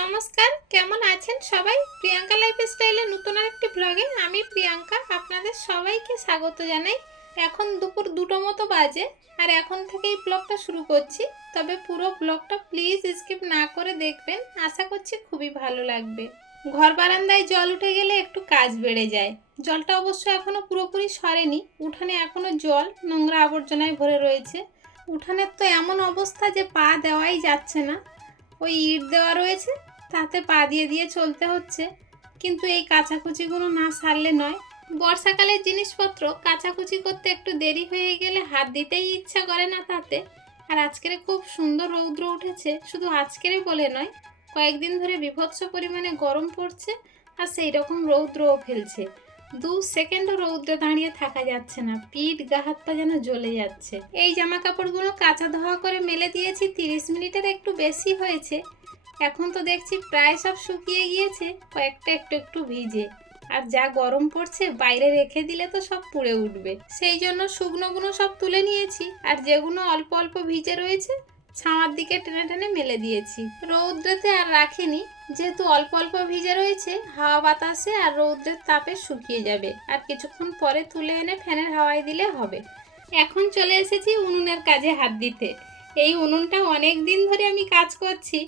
নমস্কার, কেমন আছেন সবাই? প্রিয়াঙ্কা লাইফ স্টাইলে নতুন আরেকটি ব্লগে আমি প্রিয়াঙ্কা আপনাদের সবাইকে স্বাগত জানাই। এখন দুপুর দুটো মতো বাজে আর এখন থেকেই ব্লগটা শুরু করছি। তবে পুরো ব্লগটা প্লিজ স্কিপ না করে দেখবেন। আশা করছি খুবই ভালো লাগবে। ঘর বারান্দায় জল উঠে গেলে একটু কাজ বেড়ে যায়। জলটা অবশ্য এখনও পুরোপুরি সরেনি। উঠানে এখনও জল, নোংরা আবর্জনায় ভরে রয়েছে। উঠানের তো এমন অবস্থা যে পা দেওয়াই যাচ্ছে না। ওই ইট দেওয়া রয়েছে, তাতে পা দিয়ে দিয়ে চলতে হচ্ছে। কিন্তু এই কাচাকুচিগুলো না সারলে নয়। বর্ষাকালের জিনিসপত্র কাচাকুচি করতে একটু দেরি হয়ে গেলে হাত দিতেই ইচ্ছা করে না তাতে। আর আজকের খুব সুন্দর রৌদ্র উঠেছে, শুধু আজকেরই বলে নয়, কয়েকদিন ধরে বিভৎস পরিমাণে গরম পড়ছে আর সেই রকম রৌদ্রও ফেলছে। দু সেকেন্ডও রৌদ্রে দাঁড়িয়ে থাকা যাচ্ছে না। পিঠ, গা যেন জ্বলে যাচ্ছে। এই জামা কাপড়গুলো কাঁচা ধোয়া করে মেলে দিয়েছি, তিরিশ মিনিটের একটু বেশি হয়েছে। এখন তো দেখছি প্রায় সব শুকিয়ে গিয়েছে, কয়েকটা একটু একটু ভিজে। আর যা গরম পড়ছে, বাইরে রেখে দিলে তো সব পুড়ে উঠবে। সেই জন্য শুকনোগুলো সব তুলে নিয়েছি, আর যেগুলো অল্প অল্প ভিজে রয়েছে ছাওয়ার দিকে টেনে টেনে মেলে দিয়েছি। রৌদ্রেতে আর রাখিনি। যেহেতু অল্প অল্প ভিজে রয়েছে, হাওয়া বাতাসে আর রৌদ্রের তাপে শুকিয়ে যাবে। আর কিছুক্ষণ পরে তুলে এনে ফ্যানের হাওয়ায় দিলে হবে। এখন চলে এসেছি উনুনের কাজে হাত দিতে। এই উনুনটা অনেক দিন ধরে আমি কাজ করছি।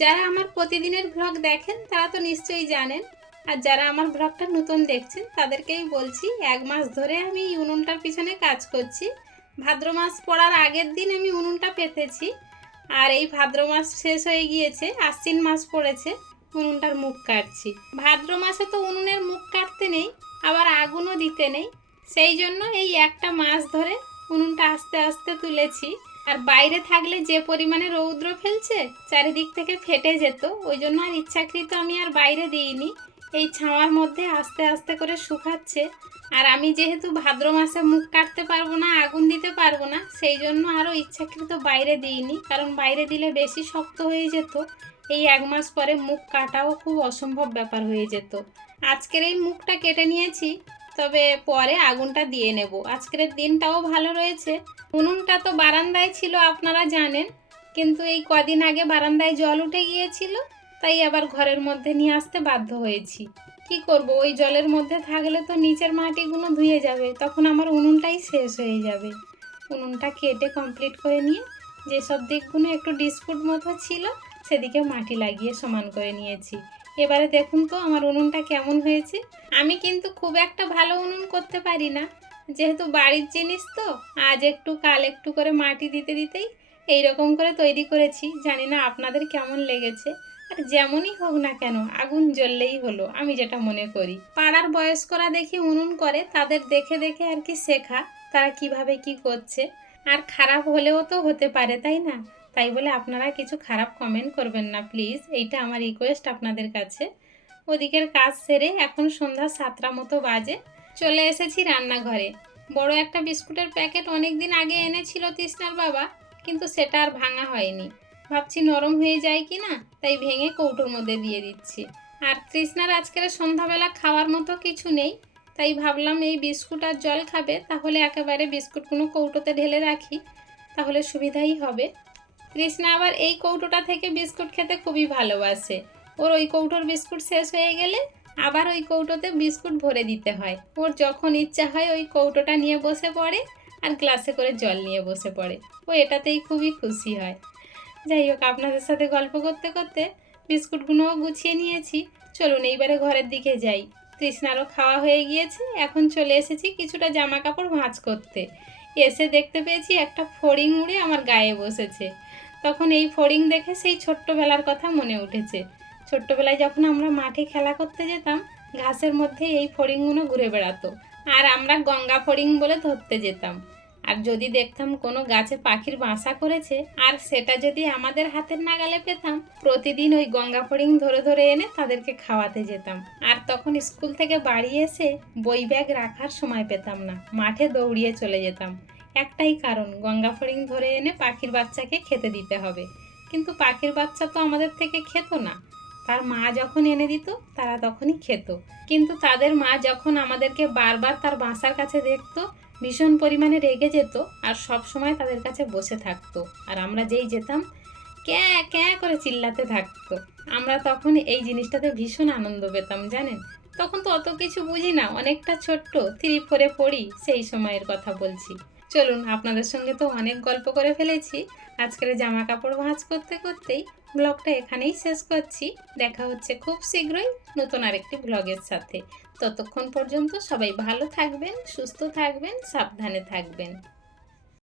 যারা আমার প্রতিদিনের ভ্লগ দেখেন, তারা তো নিশ্চয়ই জানেন। আর যারা আমার ব্লগটা নতুন দেখছেন, তাদেরকেই বলছি, এক মাস ধরে আমি এই উনুনটার পিছনে কাজ করছি। ভাদ্র মাস পড়ার আগের দিন আমি উনুনটা পেতেছি। আর এই ভাদ্র মাস শেষ হয়ে গিয়েছে, আশ্বিন মাস পড়েছে, উনুনটার মুখ কাটছি। ভাদ্র মাসে তো উনুনের মুখ কাটতে নেই, আবার আগুনও দিতে নেই। সেই জন্য এই একটা মাস ধরে উনুনটা আস্তে আস্তে তুলেছি। আর বাইরে থাকলে যে পরিমাণে রৌদ্র ফেলছে, চারিদিক থেকে ফেটে যেত। ওই জন্য আর ইচ্ছাকৃত আমি আর বাইরে দিইনি। এই ছাওয়ার মধ্যে আস্তে আস্তে করে শুকাচ্ছে। আর আমি যেহেতু ভাদ্র মাসে মুখ কাটতে পারব না, আগুন দিতে পারব না, সেই জন্য আরও ইচ্ছাকৃত বাইরে দিইনি। কারণ বাইরে দিলে বেশি শক্ত হয়ে যেত। এই এক মাস পরে মুখ কাটাও খুব অসম্ভব ব্যাপার হয়ে যেত। আজকের এই মুখটা কেটে নিয়েছি, তবে পরে আগুনটা দিয়ে নেব। আজকের দিনটাও ভালো রয়েছে। উনুনটা তো বারান্দায় ছিল, আপনারা জানেন। কিন্তু এই কদিন আগে বারান্দায় জল উঠে গিয়েছিল। তাই আবার ঘরের মধ্যে নিয়ে আসতে বাধ্য হয়েছি। কি করব? ওই জলের মধ্যে থাকলে তো নিচের মাটিগুলো ধুয়ে যাবে, তখন আমার উনুনটাই শেষ হয়ে যাবে। উনুনটা কেটে কমপ্লিট করে নিয়ে যেসব দিকগুলো একটু ডিসপুট মতো ছিল, সেদিকে মাটি লাগিয়ে সমান করে নিয়েছি। এবারে দেখুন তো আমার উনুনটা কেমন হয়েছে। আমি কিন্তু খুব একটা ভালো উনুন করতে পারি না। যেহেতু বাড়ির জিনিস তো, আজ একটু কাল একটু করে মাটি দিতে দিতেই এই রকম করে তৈরি করেছি। জানি না আপনাদের কেমন লেগেছে। যেমনই হোক না কেন, আগুন জ্বললেই হলো, আমি যেটা মনে করি। পাড়ার বয়স্করা দেখি উনুন করে, তাদের দেখে দেখে আর কি শেখা, তারা কীভাবে কি করছে। আর খারাপ হলেও তো হতে পারে, তাই না? তাই বলে আপনারা কিছু খারাপ কমেন্ট করবেন না প্লিজ এইটা আমার রিকোয়েস্ট আপনাদের কাছে। ওদিকের কাজ সেরে এখন সন্ধ্যা সাতটা মতো বাজে। চলে এসেছি রান্নাঘরে। বড় একটা বিস্কুটের প্যাকেট অনেক দিন আগে এনেছিল তৃষ্ণার বাবা, কিন্তু সেটা আর ভাঙা হয়নি। ভাবছি নরম হয়ে যায় কি না তাই ভেঙে কৌটোর মধ্যে দিয়ে দিচ্ছি। আর তৃষ্ণার আজকের সন্ধ্যাবেলা খাওয়ার মতো কিছু নেই, তাই ভাবলাম এই বিস্কুট আর জল খাবে, তাহলে একেবারে বিস্কুট কোনো কৌটোতে ঢেলে রাখি, তাহলে সুবিধাই হবে। তৃষ্ণা আবার এই কৌটোটা থেকে বিস্কুট খেতে খুবই ভালোবাসে। ওর ওই কৌটোর বিস্কুট শেষ হয়ে গেলে আবার ওই কৌটোতে বিস্কুট ভরে দিতে হয়। ওর যখন ইচ্ছা হয় ওই কৌটোটা নিয়ে বসে পড়ে, আর গ্লাসে করে জল নিয়ে বসে পড়ে। ও এটাতেই খুবই খুশি হয়। যাই হোক, আপনাদের সাথে গল্প করতে করতে বিস্কুটগুলোও গুছিয়ে নিয়েছি। চলুন এইবারে ঘরের দিকে যাই। তৃষ্ণারও খাওয়া হয়ে গিয়েছে, এখন চলে এসেছি কিছুটা জামা কাপড় ভাঁজ করতে। এসে দেখতে পেয়েছি একটা ফড়িং উড়ে আমার গায়ে বসেছে। তখন এই ফড়িং দেখে সেই ছোট্টবেলার কথা মনে উঠেছে। ছোট্টবেলায় যখন আমরা মাঠে খেলা করতে যেতাম, ঘাসের মধ্যে এই ফড়িংগুলো ঘুরে বেড়াতো। আর আমরা গঙ্গা ফড়িং বলে ধরতে যেতাম। আর যদি দেখতাম কোনো গাছে পাখির বাসা করেছে, আর সেটা যদি আমাদের হাতের নাগালে পেতাম, প্রতিদিন ওই গঙ্গা ফড়িং ধরে ধরে এনে তাদেরকে খাওয়াতে যেতাম। আর তখন স্কুল থেকে বাড়ি এসে বই ব্যাগ রাখার সময় পেতাম না, মাঠে দৌড়িয়ে চলে যেতাম। একটাই কারণ, গঙ্গা ফড়িং ধরে এনে পাখির বাচ্চাকে খেতে দিতে হবে। কিন্তু পাখির বাচ্চা তো আমাদের থেকে খেত না। তার মা যখন এনে দিত, তারা তখনই খেত। কিন্তু তাদের মা যখন আমাদেরকে বারবার তার বাসার কাছে দেখতো ভীষণ পরিমাণে রেগে যেত আর সব সময় তাদের কাছে বসে থাকতো। আর আমরা যেই যেতাম, ক্যা ক্যা করে চিল্লাতে থাকতো। আমরা তখন এই জিনিসটাতে ভীষণ আনন্দ পেতাম, জানেন? তখন তো অত কিছু বুঝি না, অনেকটা ছোট্ট থ্রি ফোরে পড়ি, সেই সময়ের কথা বলছি। চলুন আপনাদের সঙ্গে তো অনেক গল্প করে ফেলেছি। আজকের জামা কাপড় ভাঁজ করতে করতেই ব্লগটা এখানেই শেষ করছি। দেখা হচ্ছে খুব শীঘ্রই নতুন আরেকটি ব্লগের সাথে। ততক্ষণ পর্যন্ত সবাই ভালো থাকবেন, সুস্থ থাকবেন, সাবধানে থাকবেন।